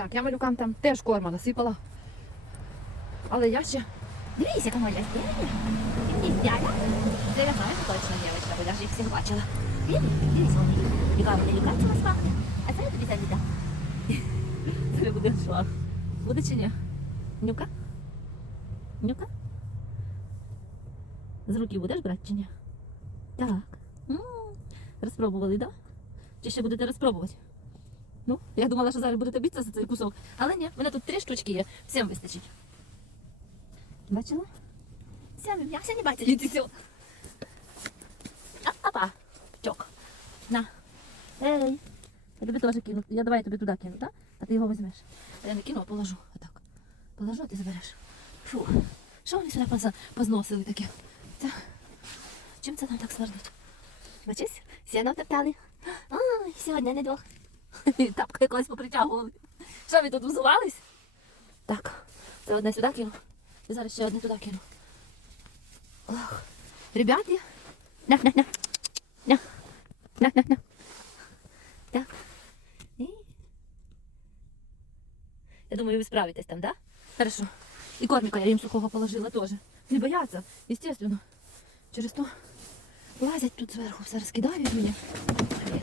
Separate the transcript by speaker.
Speaker 1: Так, я малюкам там теж корма насипала. Але я ще.
Speaker 2: Дивись, яка моя дядя. Це я знаю, точно дівчинка, бо я ж їх всіх бачила. Дивись, вони. Яка вона лікарця нас пахне. А це я тобі завіда. Це буде шлах. Буде чи ні? Нюка? Нюка? З руки будеш брати чи ні? Так. М, Розпробували, так? Да? Чи ще будете розпробувати? Ну, я думала, що зараз будете битися за цей кусок. Але ні, в мене тут три штучки є. Всім вистачить. Бачила? Всім, я все не бачила. Іди сюди. А, Опа. Чок. На. Ей. Я тобі теж кину. Я давай я тобі туди кину, так? А ти його візьмеш. А Я не кину, а положу. Отак. Положу, а ти забереш. Фу. Що вони сюди позносили таке? Це... Чим це нам так смердить? Бачиш? Сіно втоптали. Ой, сьогодні не двох. Тапка якось попритягували. Що ви тут взувались? Так, це одне сюди кину. І зараз ще одне туди кину. Ох. Ребята. На, на, на. Так. І... Я думаю, ви справитесь там, да? Хорошо. І кормика я їм сухого положила теж. Не бояться, естественно. Через то лазять тут зверху, все розкидають мені. Привіт.